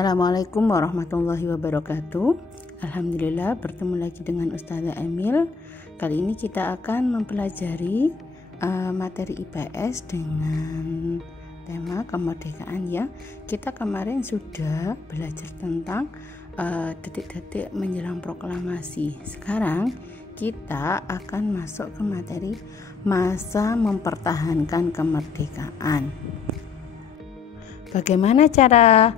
Assalamualaikum warahmatullahi wabarakatuh. Alhamdulillah bertemu lagi dengan Ustazah Emil. Kali ini kita akan mempelajari materi IPS dengan tema kemerdekaan ya. Kita kemarin sudah belajar tentang detik-detik menjelang proklamasi. Sekarang kita akan masuk ke materi masa mempertahankan kemerdekaan. Bagaimana cara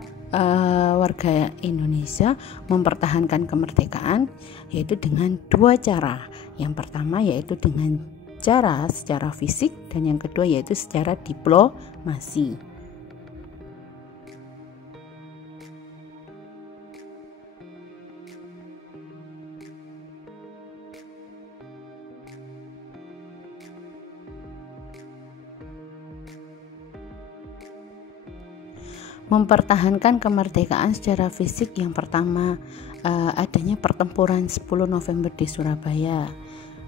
warga Indonesia mempertahankan kemerdekaan? Yaitu dengan dua cara. Yang pertama yaitu dengan cara secara fisik, dan yang kedua yaitu secara diplomasi. Mempertahankan kemerdekaan secara fisik, yang pertama adanya pertempuran 10 November di Surabaya.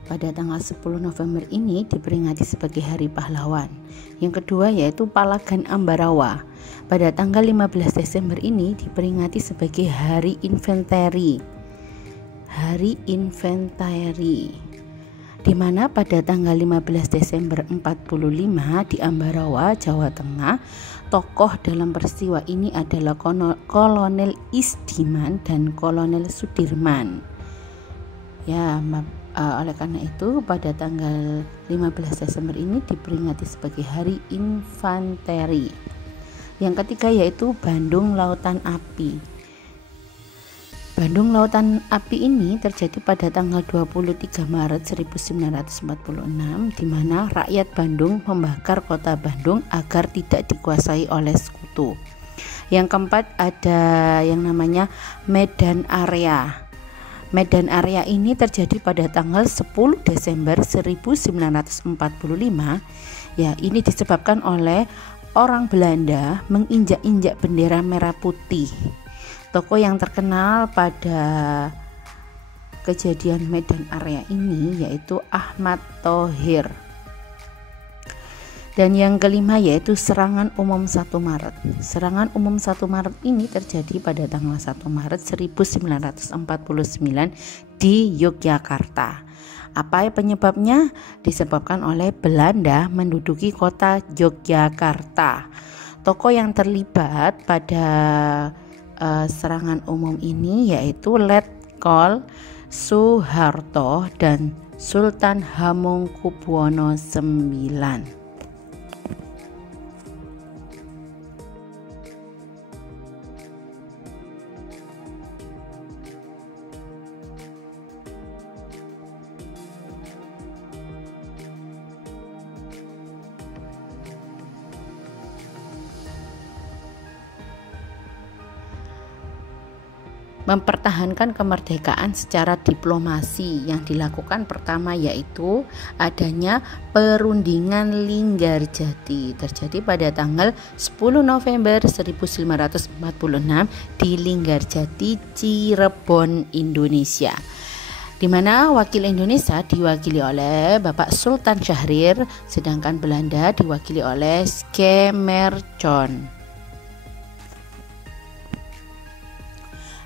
Pada tanggal 10 November ini diperingati sebagai Hari Pahlawan. Yang kedua yaitu Palagan Ambarawa. Pada tanggal 15 Desember ini diperingati sebagai Hari Infanteri. Hari Infanteri, di mana pada tanggal 15 Desember 45 di Ambarawa, Jawa Tengah, tokoh dalam peristiwa ini adalah Kolonel Isdiman dan Kolonel Sudirman. Ya, oleh karena itu pada tanggal 15 Desember ini diperingati sebagai Hari Infanteri. Yang ketiga yaitu Bandung Lautan Api. Bandung Lautan Api ini terjadi pada tanggal 23 Maret 1946, di mana rakyat Bandung membakar kota Bandung agar tidak dikuasai oleh sekutu. Yang keempat ada yang namanya Medan Area. Medan Area ini terjadi pada tanggal 10 Desember 1945. Ya, ini disebabkan oleh orang Belanda menginjak-injak bendera merah putih. Tokoh yang terkenal pada kejadian Medan Area ini yaitu Ahmad Thohir. Dan yang kelima yaitu Serangan Umum 1 Maret. Serangan Umum 1 Maret ini terjadi pada tanggal 1 Maret 1949 di Yogyakarta. Apa penyebabnya? Disebabkan oleh Belanda menduduki kota Yogyakarta. Tokoh yang terlibat pada serangan umum ini yaitu Letkol Soeharto dan Sultan Hamengkubuwono IX. Mempertahankan kemerdekaan secara diplomasi yang dilakukan pertama yaitu adanya perundingan Linggarjati, terjadi pada tanggal 10 November 1546 di Linggarjati, Cirebon, Indonesia, di mana wakil Indonesia diwakili oleh Bapak Sultan Syahrir, sedangkan Belanda diwakili oleh Skemercon.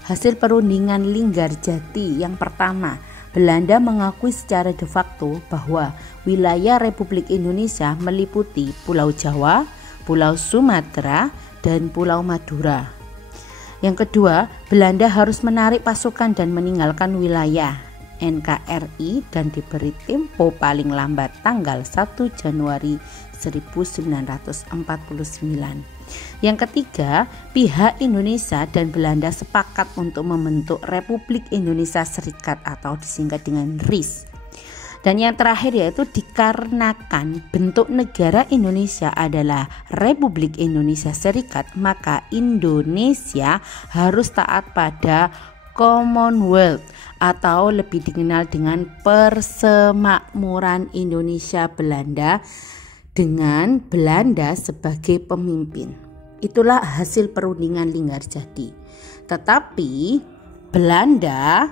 Hasil perundingan Linggarjati yang pertama, Belanda mengakui secara de facto bahwa wilayah Republik Indonesia meliputi Pulau Jawa, Pulau Sumatera, dan Pulau Madura. Yang kedua, Belanda harus menarik pasukan dan meninggalkan wilayah NKRI dan diberi tempo paling lambat tanggal 1 Januari 1949. Yang ketiga, pihak Indonesia dan Belanda sepakat untuk membentuk Republik Indonesia Serikat atau disingkat dengan RIS. Dan yang terakhir yaitu dikarenakan bentuk negara Indonesia adalah Republik Indonesia Serikat, maka Indonesia harus taat pada Commonwealth atau lebih dikenal dengan Persemakmuran Indonesia Belanda dengan Belanda sebagai pemimpin. Itulah hasil perundingan Linggarjati. Tetapi Belanda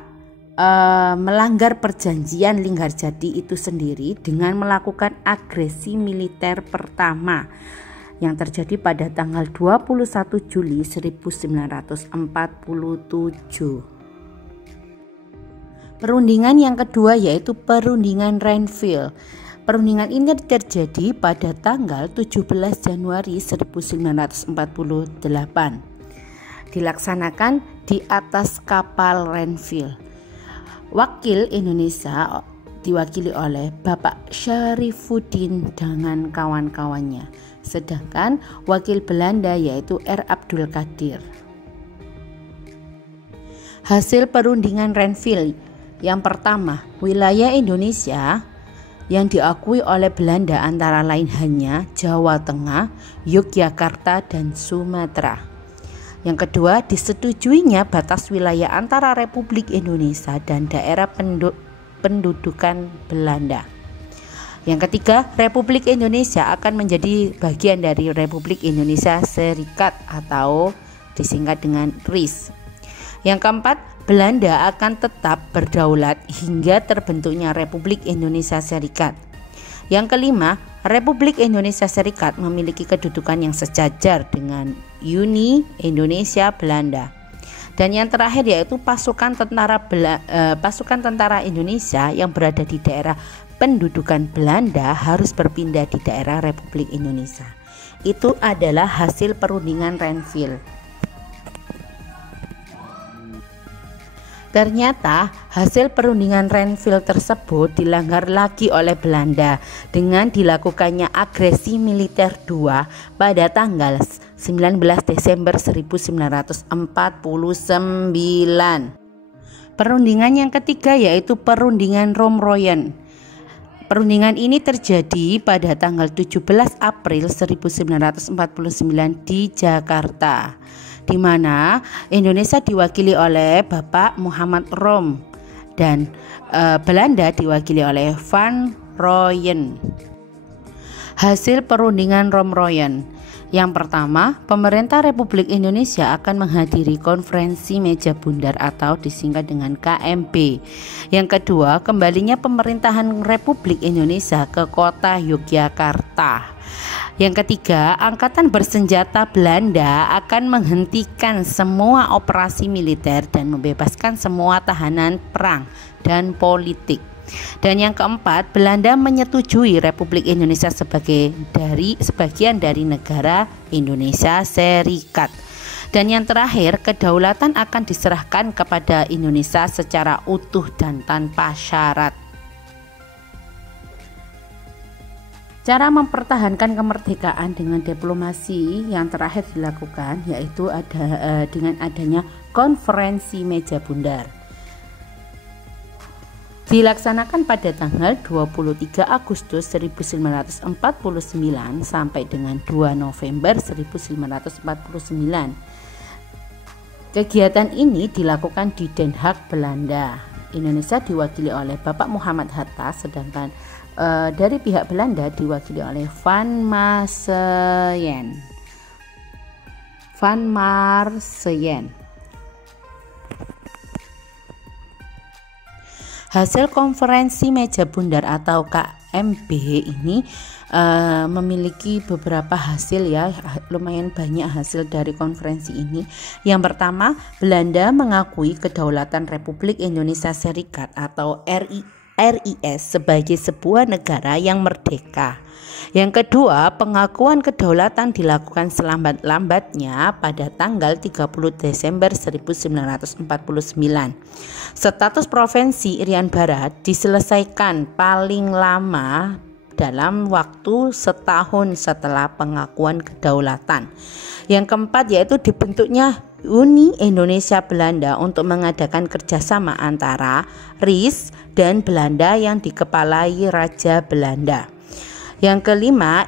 melanggar perjanjian Linggarjati itu sendiri dengan melakukan agresi militer pertama yang terjadi pada tanggal 21 Juli 1947. Perundingan yang kedua yaitu Perundingan Renville. Perundingan ini terjadi pada tanggal 17 Januari 1948. Dilaksanakan di atas kapal Renville. Wakil Indonesia diwakili oleh Bapak Syarifuddin dengan kawan-kawannya, sedangkan wakil Belanda yaitu R. Abdul Qadir. Hasil perundingan Renville yang pertama, wilayah Indonesia yang diakui oleh Belanda antara lain hanya Jawa Tengah, Yogyakarta, dan Sumatera. Yang kedua, disetujuinya batas wilayah antara Republik Indonesia dan daerah pendudukan Belanda. Yang ketiga, Republik Indonesia akan menjadi bagian dari Republik Indonesia Serikat atau disingkat dengan RIS. Yang keempat, Belanda akan tetap berdaulat hingga terbentuknya Republik Indonesia Serikat. Yang kelima, Republik Indonesia Serikat memiliki kedudukan yang sejajar dengan Uni Indonesia Belanda. Dan yang terakhir yaitu pasukan tentara Indonesia yang berada di daerah pendudukan Belanda harus berpindah di daerah Republik Indonesia. Itu adalah hasil perundingan Renville. Ternyata hasil perundingan Renville tersebut dilanggar lagi oleh Belanda dengan dilakukannya agresi militer 2 pada tanggal 19 Desember 1949. Perundingan yang ketiga yaitu Perundingan Romroyen. Perundingan ini terjadi pada tanggal 17 April 1949 di Jakarta, di mana Indonesia diwakili oleh Bapak Muhammad Rom dan Belanda diwakili oleh Van Rooyen. Hasil perundingan Romroyen. Yang pertama, pemerintah Republik Indonesia akan menghadiri konferensi meja bundar atau disingkat dengan KMB. Yang kedua, kembalinya pemerintahan Republik Indonesia ke kota Yogyakarta. Yang ketiga, angkatan bersenjata Belanda akan menghentikan semua operasi militer dan membebaskan semua tahanan perang dan politik. Dan yang keempat, Belanda menyetujui Republik Indonesia sebagian dari negara Indonesia Serikat. Dan yang terakhir, kedaulatan akan diserahkan kepada Indonesia secara utuh dan tanpa syarat. Cara mempertahankan kemerdekaan dengan diplomasi yang terakhir dilakukan yaitu dengan adanya konferensi meja bundar. Dilaksanakan pada tanggal 23 Agustus 1949 sampai dengan 2 November 1949. Kegiatan ini dilakukan di Den Haag, Belanda. Indonesia diwakili oleh Bapak Muhammad Hatta, sedangkan dari pihak Belanda diwakili oleh Van Marsyen. Hasil konferensi meja bundar atau KMB ini memiliki beberapa hasil ya, lumayan banyak hasil dari konferensi ini. Yang pertama, Belanda mengakui kedaulatan Republik Indonesia Serikat atau RIS sebagai sebuah negara yang merdeka. Yang kedua, pengakuan kedaulatan dilakukan selambat-lambatnya pada tanggal 30 Desember 1949. Status Provinsi Irian Barat diselesaikan paling lama dalam waktu setahun setelah pengakuan kedaulatan. Yang keempat yaitu dibentuknya Uni Indonesia Belanda untuk mengadakan kerjasama antara RIS dan Belanda yang dikepalai Raja Belanda. Yang kelima,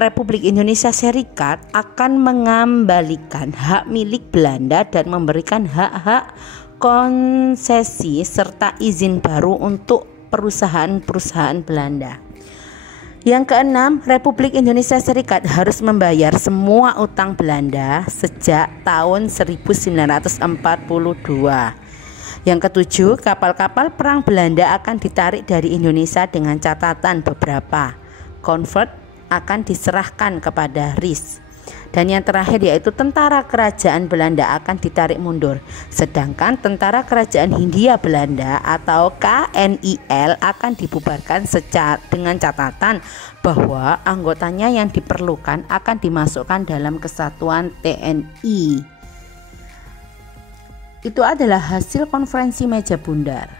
Republik Indonesia Serikat akan mengembalikan hak milik Belanda dan memberikan hak-hak konsesi serta izin baru untuk perusahaan-perusahaan Belanda. Yang keenam, Republik Indonesia Serikat harus membayar semua utang Belanda sejak tahun 1942. Yang ketujuh, kapal-kapal perang Belanda akan ditarik dari Indonesia dengan catatan beberapa convert akan diserahkan kepada RIS. Dan yang terakhir yaitu tentara kerajaan Belanda akan ditarik mundur. Sedangkan tentara kerajaan Hindia Belanda atau KNIL akan dibubarkan dengan catatan bahwa anggotanya yang diperlukan akan dimasukkan dalam kesatuan TNI. Itu adalah hasil konferensi meja bundar.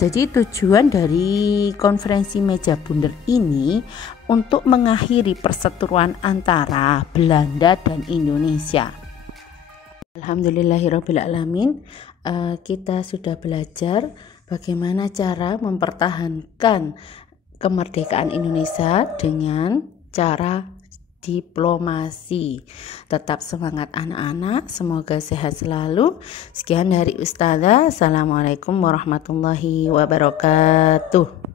Jadi tujuan dari konferensi meja bundar ini untuk mengakhiri perseteruan antara Belanda dan Indonesia. Alhamdulillahirrabbilalamin, kita sudah belajar bagaimana cara mempertahankan kemerdekaan Indonesia dengan cara diplomasi. Tetap semangat anak-anak, semoga sehat selalu. Sekian dari Ustazah. Assalamualaikum warahmatullahi wabarakatuh.